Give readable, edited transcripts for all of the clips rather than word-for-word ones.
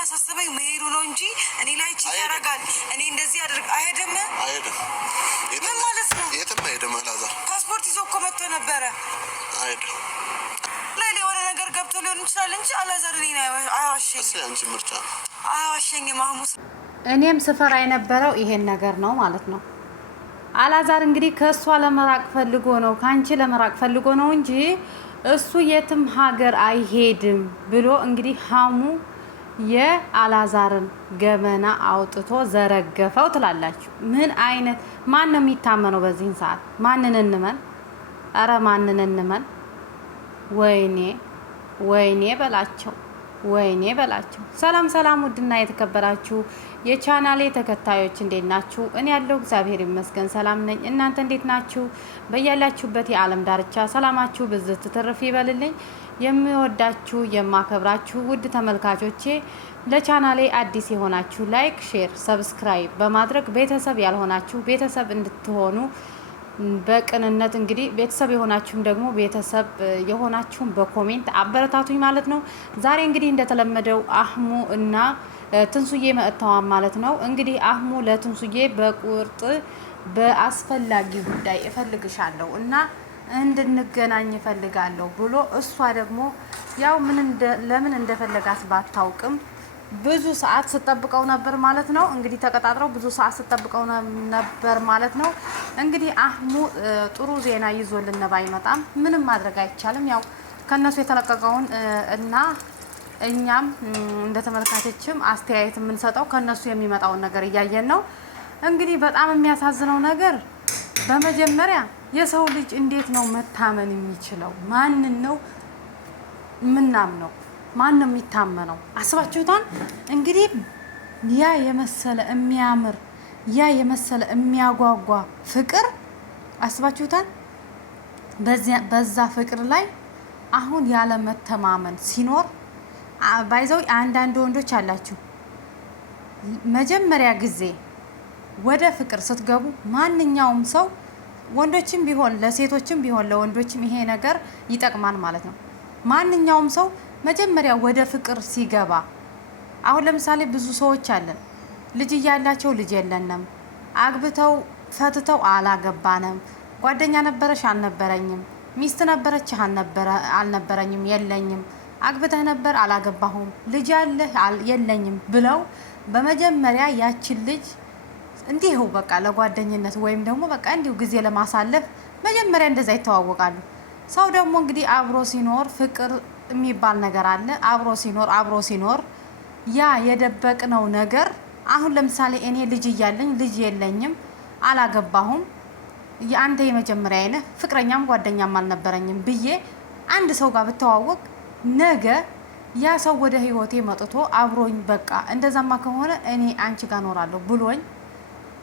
ያሳሰበኝ መሄዱ ነው እንጂ እኔ ላይ ቺ ያረጋል እኔ እንደዚህ አድርግ አይሄድም ምን ማለት ነው? የትም አይሄድም። አላዛር ፓስፖርት ይዞ እኮ መጥቶ ነበረ። አይሄድም ላይ የሆነ ነገር ገብቶ ሊሆን ይችላል እንጂ አላዛር እኔ አይዋሸኝም። እሱ ያንቺ ምርጫ ነው። አይዋሸኝም ማሙስ። እኔም ስፈራ የነበረው ይሄን ነገር ነው ማለት ነው። አላዛር እንግዲህ ከእሷ ለመራቅ ፈልጎ ነው ከአንቺ ለመራቅ ፈልጎ ነው እንጂ እሱ የትም ሀገር አይሄድም ብሎ እንግዲህ ሀሙ የአላዛርን ገመና አውጥቶ ዘረገፈው ትላላችሁ። ምን አይነት ማን ነው የሚታመነው በዚህን ሰዓት? ማንን እንመን? አረ ማንን እንመን? ወይኔ በላቸው ወይኔ በላቸው። ሰላም ሰላም፣ ውድና የተከበራችሁ የቻናሌ ተከታዮች እንዴት ናችሁ? እኔ ያለው እግዚአብሔር ይመስገን ሰላም ነኝ። እናንተ እንዴት ናችሁ? በያላችሁበት የዓለም ዳርቻ ሰላማችሁ ብዝት ትርፍ ይበልልኝ። የሚወዳችሁ የማከብራችሁ ውድ ተመልካቾቼ ለቻናሌ አዲስ የሆናችሁ ላይክ፣ ሼር፣ ሰብስክራይብ በማድረግ ቤተሰብ ያልሆናችሁ ቤተሰብ እንድትሆኑ በቅንነት እንግዲህ ቤተሰብ የሆናችሁም ደግሞ ቤተሰብ የሆናችሁም በኮሜንት አበረታቱኝ ማለት ነው። ዛሬ እንግዲህ እንደተለመደው አህሙ እና ትንሱዬ መጥተዋል ማለት ነው። እንግዲህ አህሙ ለትንሱዬ በቁርጥ በአስፈላጊ ጉዳይ እፈልግሻለሁ እና እንድንገናኝ እፈልጋለሁ ብሎ እሷ ደግሞ ያው ለምን እንደፈለጋት ባታውቅም ብዙ ሰዓት ስጠብቀው ነበር ማለት ነው። እንግዲህ ተቀጣጥረው ብዙ ሰዓት ስጠብቀው ነበር ማለት ነው። እንግዲህ አህሙ ጥሩ ዜና ይዞልን ባይመጣም ምንም ማድረግ አይቻልም። ያው ከነሱ የተለቀቀውን እና እኛም እንደ ተመልካቾችም አስተያየት የምንሰጠው ከነሱ የሚመጣውን ነገር እያየን ነው። እንግዲህ በጣም የሚያሳዝነው ነገር በመጀመሪያ የሰው ልጅ እንዴት ነው መታመን የሚችለው? ማንን ነው ምናምነው? ማን ነው የሚታመነው? አስባችሁታል? እንግዲህ ያ የመሰለ የሚያምር ያ የመሰለ የሚያጓጓ ፍቅር አስባችሁታል? በዛ ፍቅር ላይ አሁን ያለ መተማመን ሲኖር ባይዘው አንዳንድ ወንዶች አላችሁ መጀመሪያ ጊዜ ወደ ፍቅር ስትገቡ ማንኛውም ሰው ወንዶችም ቢሆን ለሴቶችም ቢሆን ለወንዶችም ይሄ ነገር ይጠቅማል ማለት ነው። ማንኛውም ሰው መጀመሪያ ወደ ፍቅር ሲገባ አሁን ለምሳሌ ብዙ ሰዎች አለን ልጅ እያላቸው ልጅ የለንም፣ አግብተው ፈትተው አላገባንም፣ ጓደኛ ነበረሽ አልነበረኝም፣ ሚስት ነበረች አልነበረኝም፣ የለኝም፣ አግብተህ ነበር አላገባሁም፣ ልጅ አለህ የለኝም ብለው በመጀመሪያ ያችን ልጅ እንዲሁ በቃ ለጓደኝነት ወይም ደግሞ በቃ እንዲሁ ጊዜ ለማሳለፍ መጀመሪያ እንደዛ ይተዋወቃሉ። ሰው ደግሞ እንግዲህ አብሮ ሲኖር ፍቅር የሚባል ነገር አለ። አብሮ ሲኖር ያ የደበቅነው ነገር አሁን ለምሳሌ እኔ ልጅ እያለኝ ልጅ የለኝም አላገባሁም፣ የአንተ የመጀመሪያ አይነት ፍቅረኛም ጓደኛም አልነበረኝም ብዬ አንድ ሰው ጋር ብተዋወቅ ነገ ያ ሰው ወደ ህይወቴ መጥቶ አብሮኝ በቃ እንደዛማ ከሆነ እኔ አንቺ ጋር እኖራለሁ ብሎኝ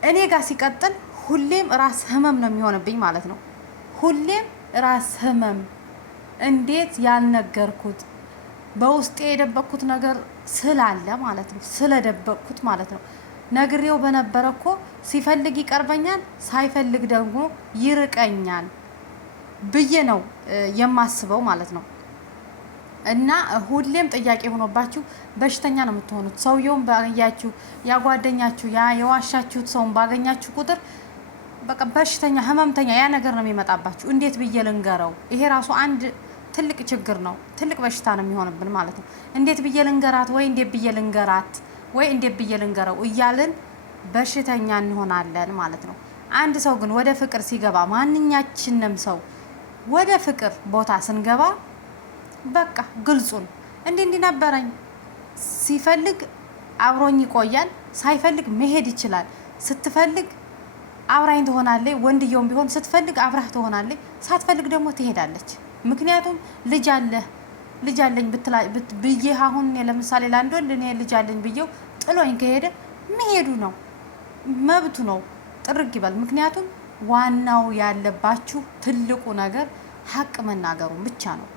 እኔ ጋር ሲቀጥል ሁሌም ራስ ህመም ነው የሚሆንብኝ ማለት ነው። ሁሌም ራስ ህመም እንዴት ያልነገርኩት በውስጤ የደበቅኩት ነገር ስላለ ማለት ነው። ስለደበቅኩት ማለት ነው። ነግሬው በነበረ እኮ ሲፈልግ ይቀርበኛል፣ ሳይፈልግ ደግሞ ይርቀኛል ብዬ ነው የማስበው ማለት ነው። እና ሁሌም ጥያቄ ሆኖባችሁ በሽተኛ ነው የምትሆኑት። ሰውየውን ባያችሁ ያጓደኛችሁ ያ የዋሻችሁት ሰውን ባገኛችሁ ቁጥር በቃ በሽተኛ ህመምተኛ ያ ነገር ነው የሚመጣባችሁ። እንዴት ብዬ ልንገረው? ይሄ ራሱ አንድ ትልቅ ችግር ነው፣ ትልቅ በሽታ ነው የሚሆንብን ማለት ነው። እንዴት ብዬ ልንገራት ወይ እንዴት ብዬ ልንገራት ወይ እንዴት ብዬ ልንገረው እያልን በሽተኛ እንሆናለን ማለት ነው። አንድ ሰው ግን ወደ ፍቅር ሲገባ ማንኛችንም ሰው ወደ ፍቅር ቦታ ስንገባ በቃ ግልጹን እንዲህ ነበረኝ ሲፈልግ አብሮኝ ይቆያል፣ ሳይፈልግ መሄድ ይችላል። ስትፈልግ አብራኝ ትሆናለች፣ ወንድየውም ቢሆን ስትፈልግ አብራህ ትሆናለች፣ ሳትፈልግ ደግሞ ትሄዳለች። ምክንያቱም ልጅ አለኝ ብዬ አሁን ለምሳሌ ለአንድ ወንድ እኔ ልጅ አለኝ ብዬው ጥሎኝ ከሄደ መሄዱ ነው፣ መብቱ ነው፣ ጥርግ ይበል። ምክንያቱም ዋናው ያለባችሁ ትልቁ ነገር ሀቅ መናገሩን ብቻ ነው።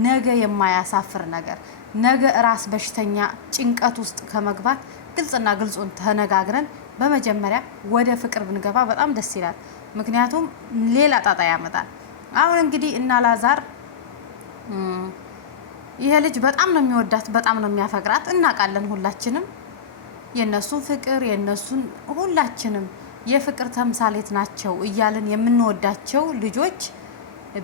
ነገ የማያሳፍር ነገር ነገ ራስ በሽተኛ ጭንቀት ውስጥ ከመግባት ግልጽና ግልጹን ተነጋግረን በመጀመሪያ ወደ ፍቅር ብንገባ በጣም ደስ ይላል። ምክንያቱም ሌላ ጣጣ ያመጣል። አሁን እንግዲህ እና አላዛር ይሄ ልጅ በጣም ነው የሚወዳት፣ በጣም ነው የሚያፈቅራት። እናውቃለን ሁላችንም የነሱን ፍቅር የነሱን ሁላችንም የፍቅር ተምሳሌት ናቸው እያልን የምንወዳቸው ልጆች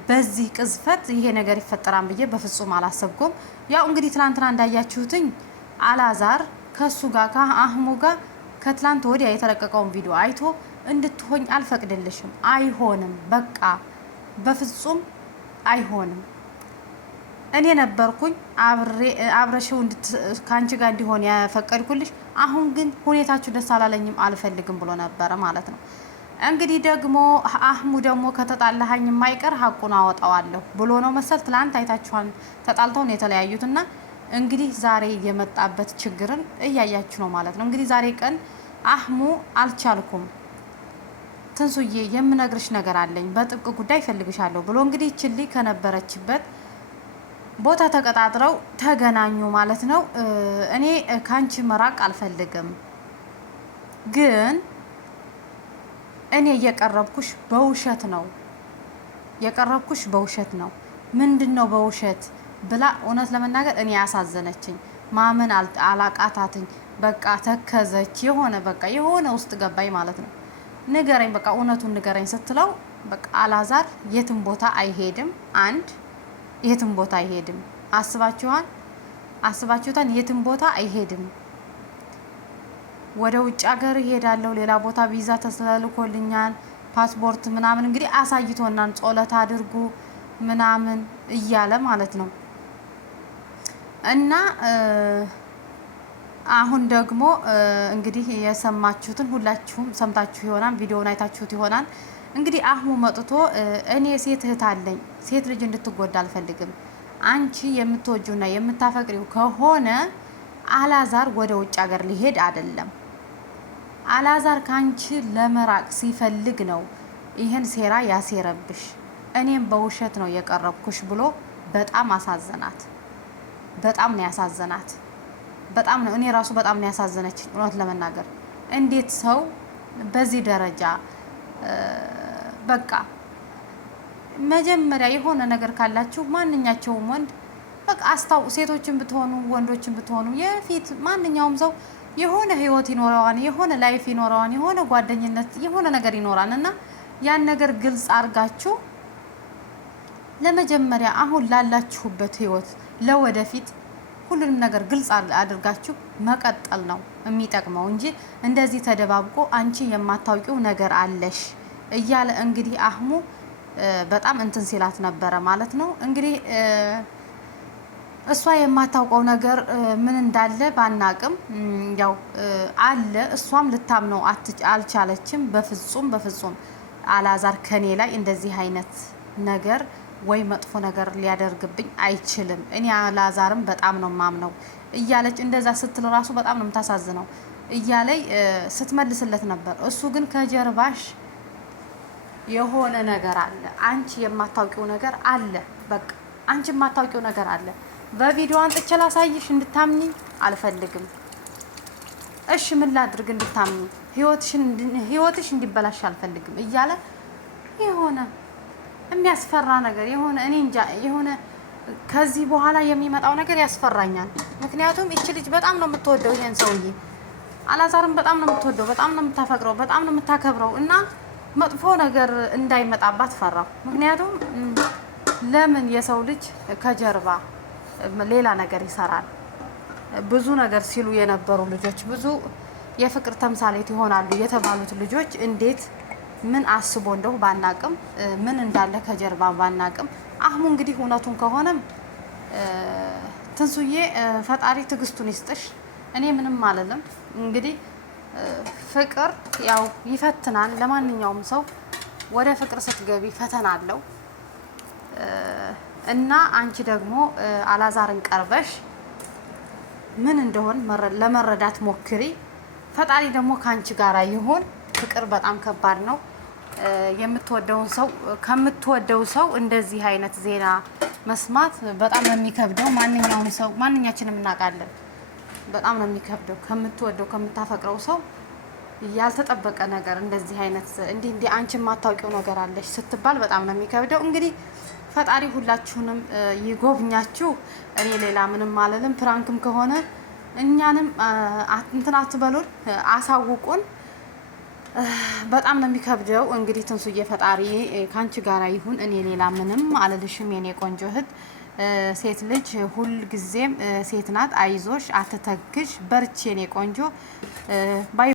በዚህ ቅዝፈት ይሄ ነገር ይፈጠራል ብዬ በፍጹም አላሰብኩም። ያው እንግዲህ ትናንትና እንዳያችሁትኝ አላዛር ከሱ ጋር ከአህሙ ጋር ከትላንት ወዲያ የተለቀቀውን ቪዲዮ አይቶ እንድትሆኝ አልፈቅድልሽም፣ አይሆንም፣ በቃ በፍጹም አይሆንም። እኔ ነበርኩኝ አብረሽው ከአንቺ ጋር እንዲሆን ያፈቀድኩልሽ። አሁን ግን ሁኔታችሁ ደስ አላለኝም፣ አልፈልግም ብሎ ነበረ ማለት ነው። እንግዲህ ደግሞ አህሙ ደግሞ ከተጣላኸኝ የማይቀር ሀቁን አወጣዋለሁ ብሎ ነው መሰል። ትላንት አይታችኋን ተጣልተው ነው የተለያዩትና እንግዲህ ዛሬ የመጣበት ችግርን እያያችሁ ነው ማለት ነው። እንግዲህ ዛሬ ቀን አህሙ አልቻልኩም ትንሱዬ የምነግርሽ ነገር አለኝ፣ በጥብቅ ጉዳይ ፈልግሻለሁ ብሎ እንግዲህ ችሊ ከነበረችበት ቦታ ተቀጣጥረው ተገናኙ ማለት ነው። እኔ ካንቺ መራቅ አልፈልግም፣ ግን እኔ እየቀረብኩሽ በውሸት ነው ምንድነው በውሸት ብላ እውነት ለመናገር እኔ ያሳዘነችኝ ማመን አላቃታትኝ። በቃ ተከዘች፣ የሆነ ውስጥ ገባኝ ማለት ነው። ንገረኝ፣ በቃ እውነቱን ንገረኝ ስትለው በቃ አላዛር የትም ቦታ አይሄድም፣ የትም ቦታ አይሄድም። አስባችሁታን? የትም ቦታ አይሄድም። ወደ ውጭ ሀገር እሄዳለሁ፣ ሌላ ቦታ ቪዛ ተልኮልኛል፣ ፓስፖርት ምናምን እንግዲህ አሳይቶናል፣ ጾለት አድርጉ ምናምን እያለ ማለት ነው። እና አሁን ደግሞ እንግዲህ የሰማችሁትን ሁላችሁም ሰምታችሁ ይሆናል፣ ቪዲዮውን አይታችሁት ይሆናል። እንግዲህ አህሙ መጥቶ እኔ ሴት እህት አለኝ፣ ሴት ልጅ እንድትጎዳ አልፈልግም። አንቺ የምትወጂውና የምታፈቅሪው ከሆነ አላዛር ወደ ውጭ ሀገር ሊሄድ አይደለም። አላዛር ካንቺ ለመራቅ ሲፈልግ ነው ይህን ሴራ ያሴረብሽ። እኔም በውሸት ነው የቀረብኩሽ ብሎ በጣም አሳዘናት። በጣም ነው ያሳዘናት። በጣም ነው፣ እኔ ራሱ በጣም ነው ያሳዘነች እውነት ለመናገር። እንዴት ሰው በዚህ ደረጃ በቃ መጀመሪያ የሆነ ነገር ካላችሁ ማንኛቸውም ወንድ በቃ ሴቶችን ብትሆኑ ወንዶችን ብትሆኑ የፊት ማንኛውም ሰው የሆነ ህይወት ይኖረዋል፣ የሆነ ላይፍ ይኖረዋል፣ የሆነ ጓደኝነት የሆነ ነገር ይኖራል እና ያን ነገር ግልጽ አድርጋችሁ ለመጀመሪያ አሁን ላላችሁበት ህይወት ለወደፊት ሁሉንም ነገር ግልጽ አድርጋችሁ መቀጠል ነው የሚጠቅመው እንጂ እንደዚህ ተደባብቆ አንቺ የማታውቂው ነገር አለሽ እያለ እንግዲህ አህሙ በጣም እንትን ሲላት ነበረ ማለት ነው። እንግዲህ እሷ የማታውቀው ነገር ምን እንዳለ ባናቅም ያው አለ። እሷም ልታምነው አልቻለችም። በፍጹም አላዛር ከኔ ላይ እንደዚህ አይነት ነገር ወይ መጥፎ ነገር ሊያደርግብኝ አይችልም፣ እኔ አላዛርም በጣም ነው ማምነው እያለች እንደዛ ስትል ራሱ በጣም ነው የምታሳዝነው እያለይ ስትመልስለት ነበር። እሱ ግን ከጀርባሽ የሆነ ነገር አለ፣ አንቺ የማታውቂው ነገር አለ፣ በቃ አንቺ የማታውቂው ነገር አለ። በቪዲዮ አንጥቼ ላሳይሽ፣ እንድታምኚ አልፈልግም። እሺ ምን ላድርግ እንድታምኚ? ህይወትሽ እንዲበላሽ አልፈልግም እያለ የሆነ የሚያስፈራ ነገር የሆነ እኔ እንጃ የሆነ ከዚህ በኋላ የሚመጣው ነገር ያስፈራኛል። ምክንያቱም እቺ ልጅ በጣም ነው የምትወደው ይሄን ሰውዬ፣ አላዛርም በጣም ነው የምትወደው፣ በጣም ነው የምታፈቅረው፣ በጣም ነው የምታከብረው እና መጥፎ ነገር እንዳይመጣባት ፈራው። ምክንያቱም ለምን የሰው ልጅ ከጀርባ ሌላ ነገር ይሰራል? ብዙ ነገር ሲሉ የነበሩ ልጆች፣ ብዙ የፍቅር ተምሳሌት ይሆናሉ የተባሉት ልጆች እንዴት ምን አስቦ እንደው ባናቅም ምን እንዳለ ከጀርባ ባናቅም፣ አህሙ እንግዲህ እውነቱን ከሆነም ትንሱዬ ፈጣሪ ትዕግስቱን ይስጥሽ። እኔ ምንም አልልም። እንግዲህ ፍቅር ያው ይፈትናል። ለማንኛውም ሰው ወደ ፍቅር ስትገቢ ፈተና አለው እና አንቺ ደግሞ አላዛርን ቀርበሽ ምን እንደሆን ለመረዳት ሞክሪ። ፈጣሪ ደግሞ ከአንቺ ጋር ይሁን። ፍቅር በጣም ከባድ ነው። የምትወደውን ሰው ከምትወደው ሰው እንደዚህ አይነት ዜና መስማት በጣም ነው የሚከብደው። ማንኛውም ሰው ማንኛችንም እናውቃለን። በጣም ነው የሚከብደው። ከምትወደው ከምታፈቅረው ሰው ያልተጠበቀ ነገር እንደዚህ አይነት እንዲህ አንቺ የማታውቂው ነገር አለሽ ስትባል በጣም ነው የሚከብደው። እንግዲህ ፈጣሪ ሁላችሁንም ይጎብኛችሁ። እኔ ሌላ ምንም አልልም። ፕራንክም ከሆነ እኛንም እንትን አትበሉን፣ አሳውቁን። በጣም ነው የሚከብደው። እንግዲህ ትንሱዬ ፈጣሪ ካንቺ ጋራ ይሁን። እኔ ሌላ ምንም አልልሽም የኔ ቆንጆ እህት። ሴት ልጅ ሁል ጊዜም ሴት ናት። አይዞሽ፣ አትተግሽ፣ በርቺ የኔ ቆንጆ ባይ